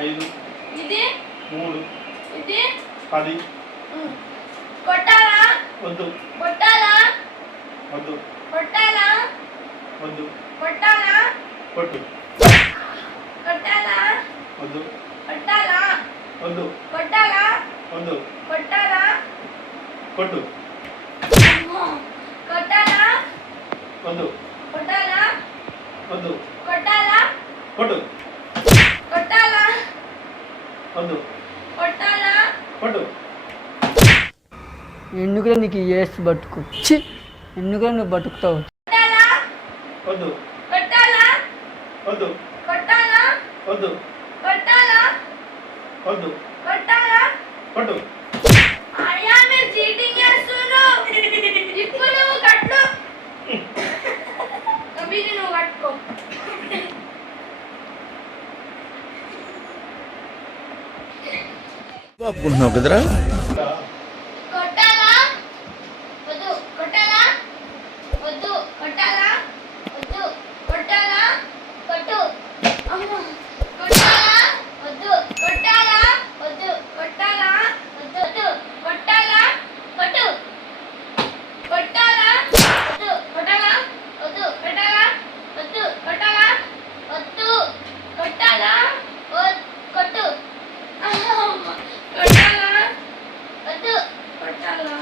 5 ఇది 3 ఇది 10 కొట్టాలా వద్దు కొట్టాలా వద్దు కొట్టాలా వద్దు కొట్టాలా కొట్టు కొట్టాలా వద్దు కొట్టాలా వద్దు కొట్టాలా వద్దు కొట్టాలా కొట్టు కొట్టాలా వద్దు కొట్టాలా వద్దు కొట్టాలా కొట్టు కొట్టాలా వద్దు కొట్టాలా కొట్టు ఎందుకురా నీకు ఏసు బతుకు ఛీ ఎందుకురా నువ్వు బతుకుతావు కొట్టాలా వద్దు కొట్టాలా వద్దు కొట్టాలా వద్దు కొట్టాలా వద్దు కొట్టాలా కొట్టు అయ్యా మీరు చీటింగ్ చేస్తున్నారు ఇప్పుడు నువ్వు కట్టు కబీని నువ్వు కట్టుకో ఒప్పుకుంటున్నావు కదరా కొట్టాలా వద్దు కొట్టాలా వద్దు కొట్టాలా వద్దు కొట్టాలా కొట్టు అమ్మ కొట్టాలా వద్దు కొట్టాలా వద్దు కొట్టాలా వద్దు వద్దు కొట్టాలా కొట్టు కొట్టాలా వద్దు కొట్టాలా వద్దు కొట్టాలా వద్దు కొట్టాలా వద్దు కొట్టాలా కొట్టు అమ్మ కొట్టాలా వద్దు కొట్టాలా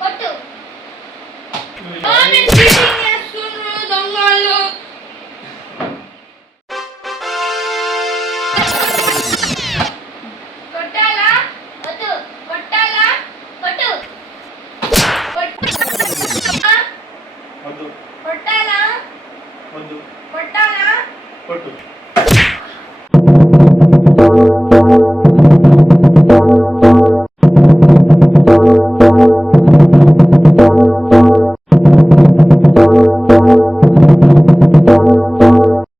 కొట్టు ఆమె చీటింగ్ చేస్తున్నారు దొంగలు కొట్టాలా వద్దు కొట్టాలా కొట్టు వద్దు కొట్టాలా వద్దు కొట్టాలా కొట్టు